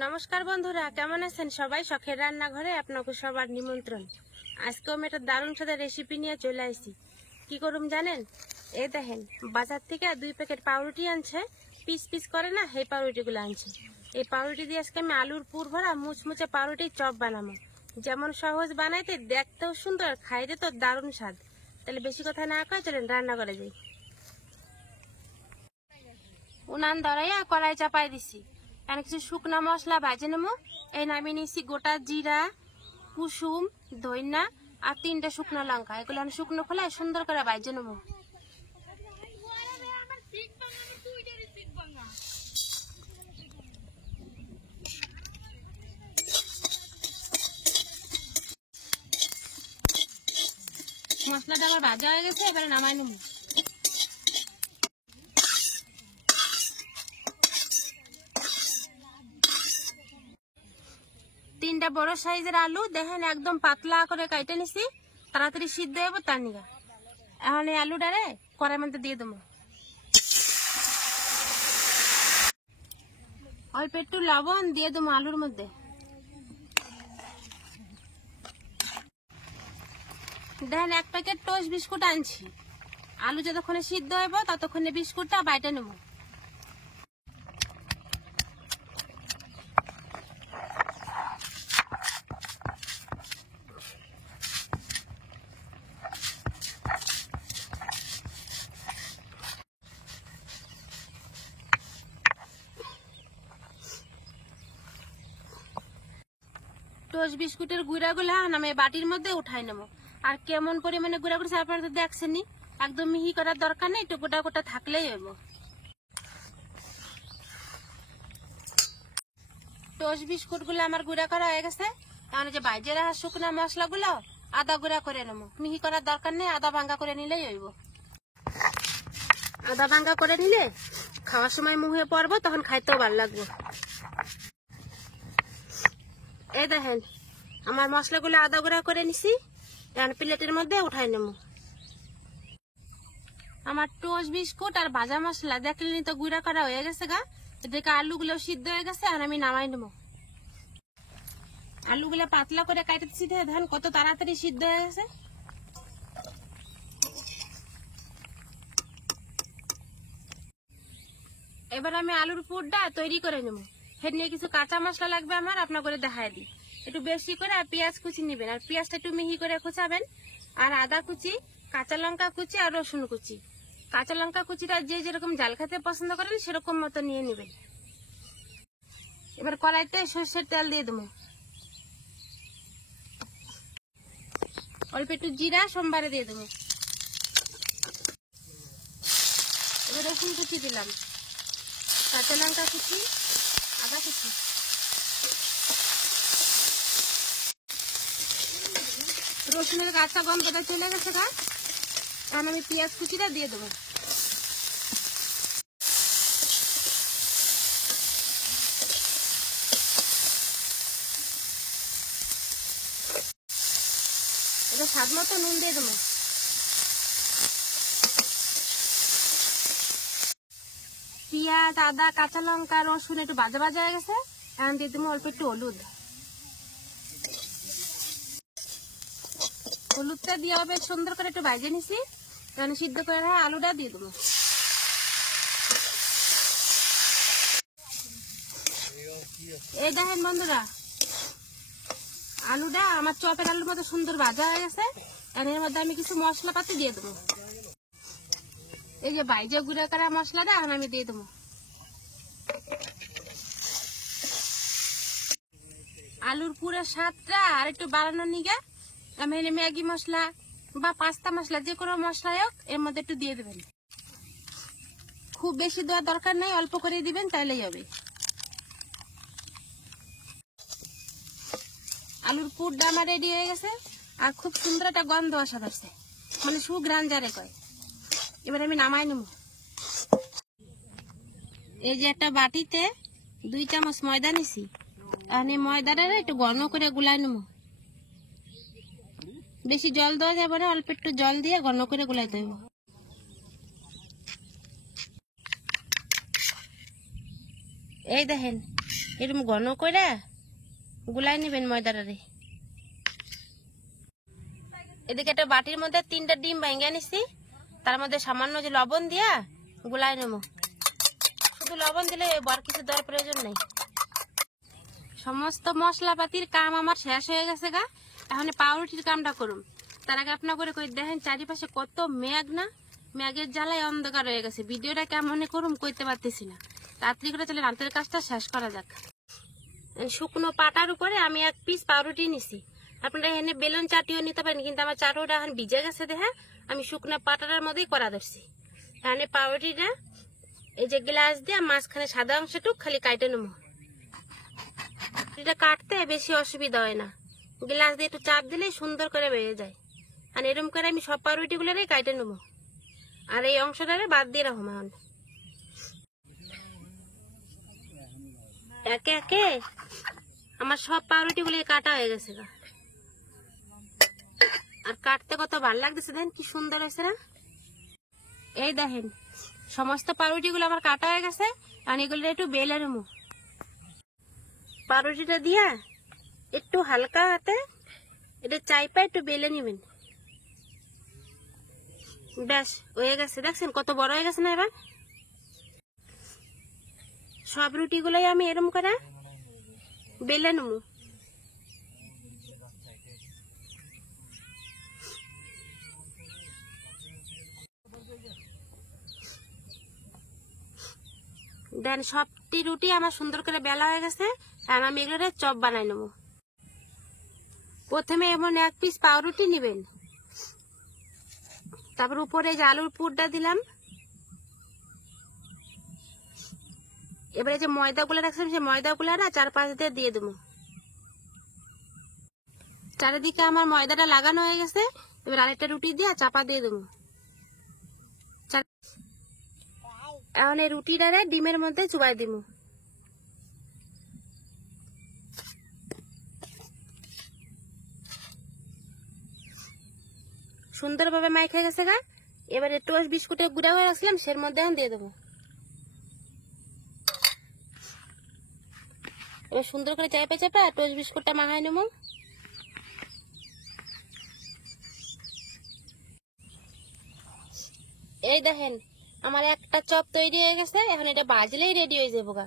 নমস্কার বন্ধুরা, কেমন আছেন সবাই? শখের রান্নাঘরে আপনাকে সবার নিমন্ত্রণ। আজকে আমি একটা দারুণ সাদা রেসিপি নিয়ে চলে আসছি। কি করুম জানেন? এই দেখেন, বাজার থেকে 2 প্যাকেট পাউরুটি আনছে, পিস পিস করে না, এই পাউরুটিগুলো আনছে। এই পাউরুটি দিয়ে আজকে আমি আলুর পুর ভরা মুচমুচে পাউরুটির চপ বানাবো। যেমন সহজ বানাইতে, দেখতেও সুন্দর, খাইতে তো দারুণ স্বাদ। তাহলে বেশি কথা না কয়ে চলেন রান্না করে যাই। উনান ধরাইয়া কড়াই চাপাই দিছি। এখানে কিছু শুকনো মশলা ভাজে নেবো। এই নামিয়ে নিয়েছি গোটা জিরা, কুসুম, ধইনা আর 3টে শুকনো লঙ্কা। এগুলো আমি শুকনো খোলায় সুন্দর করে ভাজে নেবো। মশলাটা আমার ভাজা হয়ে গেছে, এবারে নামাই নেবো। তিনটা বড় সাইজের আলু দেখেন একদম পাতলা করে কাটে নিছি, তাড়াতাড়ি সিদ্ধ হইব তার নিগা। এখন এই আলুটারে কড়াইয়ের মধ্যে দিয়ে দেবো। অল্প একটু লবণ দিয়ে দেবো আলুর মধ্যে। দেখেন 1 প্যাকেট টোস্ট বিস্কুট আনছি। আলু যতক্ষণে সিদ্ধ হইব ততক্ষণে বিস্কুটটা বাইটে নেব। টোস্ট বিস্কুটের গুঁড়াগুলা আমি বাটির মধ্যে উঠাই নেবো। আর কেমন পরিমাণে গুঁড়া করছে আপনারা তো দেখছেনি, একদম মিহি করার দরকার নেই, একটু গোটা গোটা থাকলেই হইব। টোস্ট বিস্কুট গুলো আমার গুঁড়া করা হয়ে গেছে। তাহলে যে বাইজে রাখা শুকনো মশলাগুলো আদা গুঁড়া করে নেবো। মিহি করার দরকার নেই, আদা ভাঙ্গা করে নিলেই হইব। আদা ভাঙ্গা করে নিলে খাওয়ার সময় মুখে পড়বো, তখন খাইতেও ভালো লাগবে। এই দেখেন আমার মশলাগুলো আদা গুঁড়া করে নিছি, এখন প্লেটের মধ্যে উঠাই নেব। আমার টোস্ট বিস্কুট আর ভাজা মশলা দেখলেনি তো গুঁড়া করা হয়ে গেছে গা। এদিকে আলুগুলো সিদ্ধ হয়ে গেছে, আর আমি নামাই নেব। আলুগুলো পাতলা করে কাটতেছি, ধান কত তাড়াতাড়ি সিদ্ধ হয়ে গেছে। এবার আমি আলুর পুরটা তৈরি করে নেব। এর নিয়ে কিছু কাঁচা মশলা লাগবে আমার, আপনার করে দেখাই দিই। একটু বেশি করে পেঁয়াজ কুচি নেবেন, আর পেঁয়াজটা একটু মিহি করে কুচাবেন। আর আদা কুচি, কাঁচা লঙ্কা কুচি আর রসুন কুচি। কাঁচা লঙ্কা কুচিটা যে যেরকম জাল খেতে পছন্দ করেন সেরকম মতো নিয়ে নেবেন। এবার কড়াইতে সর্ষের তেল দিয়ে দেবো। অল্প একটু জিরা সোমবারে দিয়ে দেবো। এবার রসুন কুচি দিলাম, কাঁচা লঙ্কা কুচি, আদা কুচি। রসুনের কাঁচা গন্ধটা চলে গেছে গা, এখন আমি পেঁয়াজ কুচিটা দিয়ে দেবো। এটা স্বাদ মতো নুন দিয়ে দেবো। পেঁয়াজ, আদা, কাঁচা লঙ্কা, রসুন একটু ভাজা ভাজা হয়ে গেছে, এখন দিয়ে দেবো অল্প একটু হলুদ। হলুদটা দিয়ে বেশ সুন্দর করে একটু ভাজে নিছি, এখন সিদ্ধ করে রাখা আলুটা দিয়ে দেবো। এই দেখেন বন্ধুরা, আলুটা আমার চপের আলুর মতো সুন্দর ভাজা হয়ে গেছে। এর মধ্যে আমি কিছু মশলাপাতি দিয়ে দেবো। এই যে ভাইজা গুঁড়া করা মশলাটা এখন আমি দিয়ে দেবো। আলুর পুরো স্বাদটা আর একটু বাড়ানোর নিগে আমি ম্যাগি মশলা বা পাস্তা মশলা যে কোনো মশলাই হোক এর মধ্যে একটু দিয়ে দেবেন। খুব বেশি দেওয়ার দরকার নেই, অল্প করে দিবেন তাহলেই হবে। আলুর পুরটা আমার রেডি হয়ে গেছে, আর খুব সুন্দর একটা গন্ধ আসা ধরছে, মানে সুঘ্রাণ যারে কয়। এবার আমি নামাই নেব। এই যে একটা বাটিতে 2 চামচ ময়দা নিছি, আর এই ময়দাটা একটু ঘন করে গুলাই নেব। বেশি জল দেওয়া যাবে না, অল্প একটু জল দিয়ে ঘন করে গুলাইতে হবে। এই দেখেন এরকম ঘন করে গুলাই নেবেন ময়দাটারে। এদিকে একটা বাটির মধ্যে 3টা ডিম ভেঙে নিছি, তার মধ্যে সামান্য যে লবণ দিয়া গুলাই নেবো। শুধু লবণ দিলে আর কিছু দেওয়ার প্রয়োজন নেই। সমস্ত মশলাপাতির কাম আমার শেষ হয়ে গেছে গা। এখন পাউরুটির কামটা করুন। তার আগে আপনা করে কই দেখেন চারিপাশে কত মেঘ, না মেঘের জ্বালায় অন্ধকার হয়ে গেছে। ভিডিওটা কেমন করুম কইতে পারতেছি না। তাড়াতাড়ি করে চলে রাতের কাজটা শেষ করা যাক। শুকনো পাটার উপরে আমি 1 পিস পাউরুটি নিছি। আপনারা এখানে বেলুন চাটিও নিতে পারেন, কিন্তু আমার চাটুটা এখন ভিজে গেছে দেখে আমি শুকনো পাটার মধ্যেই করা ধরছি। এখানে পাউরুটিটা এই যে গ্লাস দিয়ে মাঝখানে সাদা অংশটুক খালি কাটে নেবো। এটা কাটতে বেশি অসুবিধা হয় না, গ্লাস দিয়ে একটু চাপ দিলে সুন্দর করে বেরিয়ে যায়। আর এরকম করে আমি সব পাউরুটি গুলোরই কাটে নেবো, আর এই অংশটারে বাদ দিয়ে রাখবো। এখন একে একে আমার সব পাউরুটি গুলো কাটা হয়ে গেছে গা। আর কাটতে কত ভালো লাগতেছে, দেখেন কি সুন্দর হয়েছে না। এই দেখেন সমস্ত পাউরুটি গুলো আমার কাটা হয়ে গেছে। আর এগুলো একটু বেলে নেবো। পাউরুটিটা দিয়া একটু হালকা হাতে এটা চাইপা একটু বেলে নিবেন। ব্যাস হয়ে গেছে, দেখছেন কত বড় হয়ে গেছে না। এবার সব রুটি গুলোই আমি এরম করে বেলে নেবো। দেন সবটি রুটি আমার সুন্দর করে বেলা হয়ে গেছে। আর আমি এগুলো চপ বানাই নেবো। প্রথমে এমন 1 পিস পাউরুটি নিবেন, তারপর উপরে যে আলুর পুরটা দিলাম। এবারে যে ময়দা গুলো রাখছিলাম সেই ময়দা গুলো না 4-5 দিয়ে দেবো। চারিদিকে আমার ময়দাটা লাগানো হয়ে গেছে। এবার আরেকটা রুটি দিয়ে চাপা দিয়ে দেবো। এখন এই রুটিটারে ডিমের মধ্যে চুবাই দিব। সুন্দরভাবে মাইখা গেছে গা। এবারে টোস্ট বিস্কুটে গুঁড়া করে রাখছিলাম সের মধ্যে এখন দিয়ে দেবো। এবার সুন্দর করে চাপা চাপা টোস্ট বিস্কুটটা মাখাই নেব। এই দেখেন আমার একটা চপ তৈরি হয়ে গেছে। এখন এটা ভাজলেই রেডি হয়ে যাবো গা।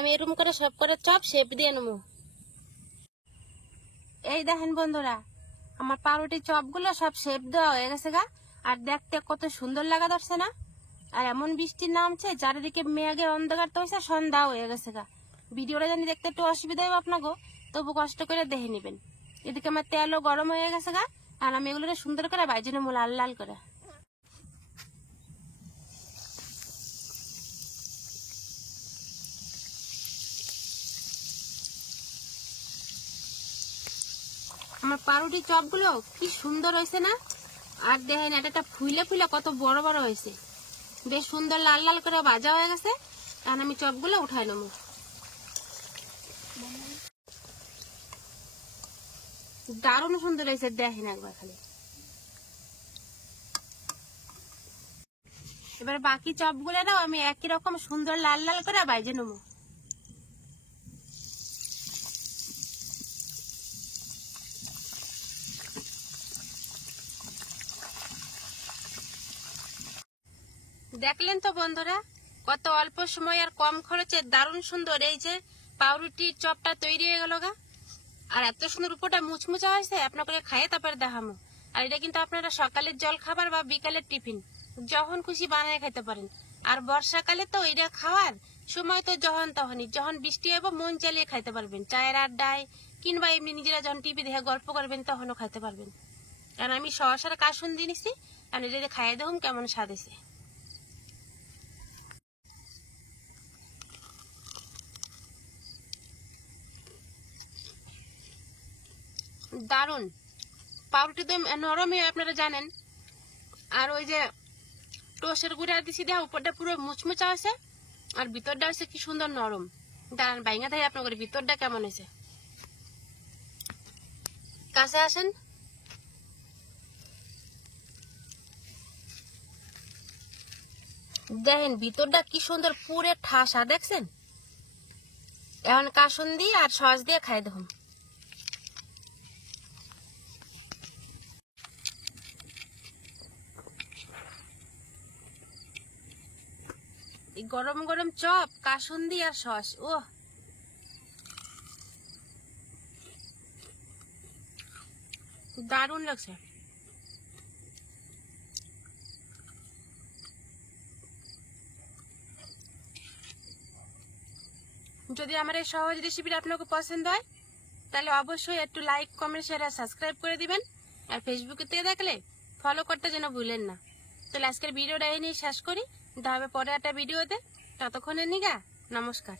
আমি এরকম করে সব করে চপ শেপ দিয়ে নেবো। এই দেখেন বন্ধুরা আমার পাউরুটি চপ গুলো সব শেপ দেওয়া হয়ে গেছে গা। আর দেখতে কত সুন্দর লাগা ধরছে না। আর এমন বৃষ্টি নামছে চারিদিকে মেঘের অন্ধকার তো হয়েছে, সন্ধ্যা হয়ে গেছে গা। ভিডিওটা জানি দেখতে একটু অসুবিধা হবে আপনাকে, তবু কষ্ট করে দেখে নেবেন। এদিকে আমার তেলও গরম হয়ে গেছে গা। আর আমি এগুলো সুন্দর করে ভাজি নেবো লাল লাল করে। আমার পাউরুটি চপ গুলো কি সুন্দর হয়েছে না। আর দেখেন এটা ফুলে ফুলে কত বড় বড় হয়েছে। বেশ সুন্দর লাল লাল করে ভাজা হয়ে গেছে। এখন আমি চপ গুলো উঠাই নেবো। দারুণ সুন্দর হয়েছে, দেখেন একবার খালি। এবার বাকি চপ গুলো আমি একই রকম সুন্দর লাল লাল করে ভাজে নেবো। দেখলেন তো বন্ধুরা কত অল্প সময় আর কম খরচে দারুণ সুন্দর এই যে পাউরুটির চপটা তৈরি হয়ে গেল গা। আর এত সুন্দর উপরটা মুচমুচা হয়েছে, আপনাকে খাইয়ে তারপরে দেখামো। আর এটা কিন্তু আপনারা সকালের জল খাবার বা বিকালের টিফিন যখন খুশি বানিয়ে খেতে পারেন। আর বর্ষাকালে তো এটা খাওয়ার সময় তো যখন তখনই, যখন বৃষ্টি হবে মন চালিয়ে খাইতে পারবেন, চায়ের আড্ডায় কিংবা এমনি নিজেরা যখন টিভি দেখে গল্প করবেন তখনও খাইতে পারবেন। কারণ আমি সহসার কাশুন দিয়ে নিছি। আর এটা খাইয়ে দেখুন কেমন স্বাদ হয়েছে। দারুন পাউরুটি তো নরমই আপনারা জানেন। আর ওই যে টোস্টের গুঁড়া দিছি দেওয়া উপরটা পুরো মুচমুচা আছে। আর ভিতরটা হচ্ছে কি সুন্দর নরম। দাঁড়ান বাইঙ্গা থাকে আপনার ভিতরটা কেমন হয়েছে, কাছে আসেন। দেখেন ভিতরটা কি সুন্দর পুরে ঠাসা, দেখছেন এখন কাসুন্দি আর সস দিয়ে খাই দেখুন। গরম গরম চপ, কাসুন্দি আর সস, ও দারুণ লাগছে। যদি আমার এই সহজ রেসিপিটা আপনাকে পছন্দ হয় তাহলে অবশ্যই একটু লাইক, কমেন্ট, শেয়ার আর সাবস্ক্রাইব করে দিবেন। আর ফেসবুকে থেকে দেখলে ফলো করতে যেন ভুলেন না। তাহলে আজকের ভিডিওটা এই নিয়ে শেষ করি, দেখা হবে পরে একটা ভিডিওতে। ততক্ষণের নিগা নমস্কার।